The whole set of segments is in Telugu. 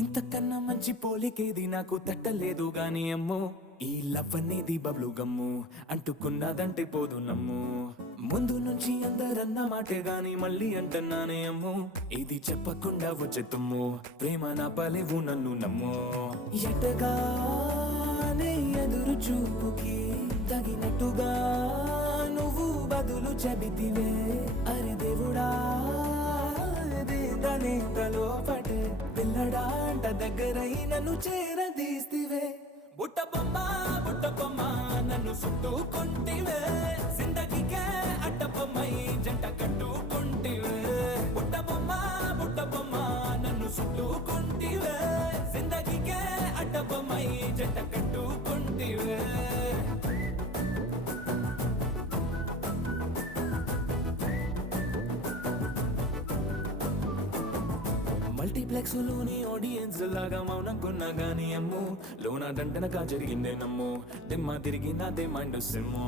ఇంతకన్నా మంచి పోలికేది నాకు తట్టలేదు గాని అమ్మో ఈ లవ్ అనేది బబ్లు గమ్ము అంటుకున్నదంటే పోదు నమ్ము ముందు నుంచి అందరన్న మాటే గాని మళ్ళీ అంటున్నానే అమ్ము ఇది చెప్పకుండా వచ్చే తుమ్ము ప్రేమ నా పలేవు నన్ను నమ్ము ఎటగానే ఎదురు చూపుకి తగినట్టుగా నువ్వు బదులు చెబితివే అరే దేవుడా తలో పటే పిల్లడా అంట దగ్గరై నన్ను చేరదీస్తివే బుట్ట బొమ్మ నన్ను చుట్టుకుంటివే జిందగీకే అడ్డబొమ్మై జంట కట్టుకుంటివే బుట్ట బొమ్మ నన్ను చుట్టుకుంటివే జిందగీకే అడ్డబొమ్మై జంట కట్టుకుంటివే మల్టీప్లెక్స్ లోని ఆడియన్స్ లాగా మౌనం కొన్నా గానీ అమ్ము లోన దండనగా జరిగిందే నమ్ము దిమ్మ తిరిగి నాదే మైండ్ సిమ్ము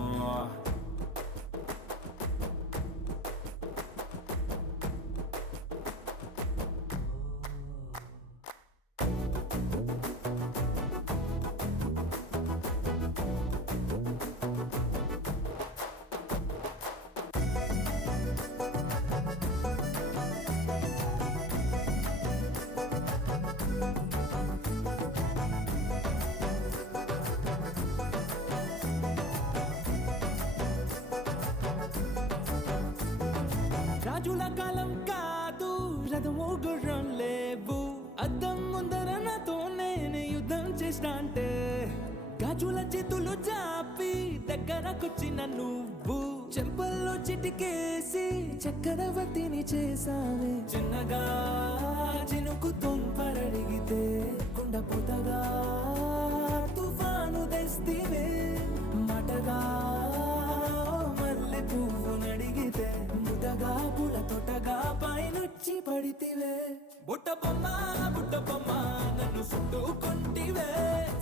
రాజుల కాలం కాదు రథము గుర్రం లేవు అద్దం ముందర నాతో నేను యుద్ధం చేస్తా అంటే గాజుల చేతులు చాపి దగ్గరకొచ్చిన నువ్వు చెంపల్లో చిటికేసి చక్రవర్తిని చేసావే చిన్నగా చినుకు తుంపరడిగితే కుండపోతగా తుఫాను తెస్తివే మటగా మల్లె పువ్వు నడిగితే ముదగా పుల తోటగా పైనొచ్చి పడితివే బుట్ట బొమ్మ నన్ను చుట్టుకుంటివే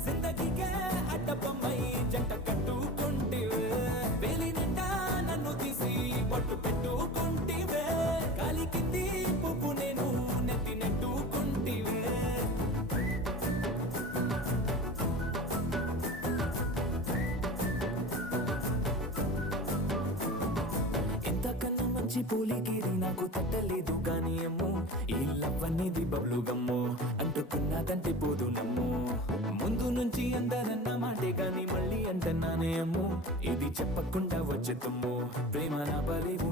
జిందగీకే అడ్డబొమ్మై జంట కట్టుకుంటివే వేలి నిండా నన్ను తీసి పట్టు పెట్టుకుంటివే కాలి కింది పువ్వు నేను నెత్తి నెట్టుకుంటివే ఇంతకన్నా మంచి పోలికేది నాకు తట్టలేదు గాని అమ్ము ఈ లవ్ అనేది బబ్లు గమ్ము అంటుకున్నదంటే పోదు నమ్ము ముందు నుంచి అందరన్న మాటే గాని మళ్ళీ అంటున్నానే అమ్ము ఇది చెప్పకుండా వచ్చే తుమ్ము ప్రేమ నా పలేవు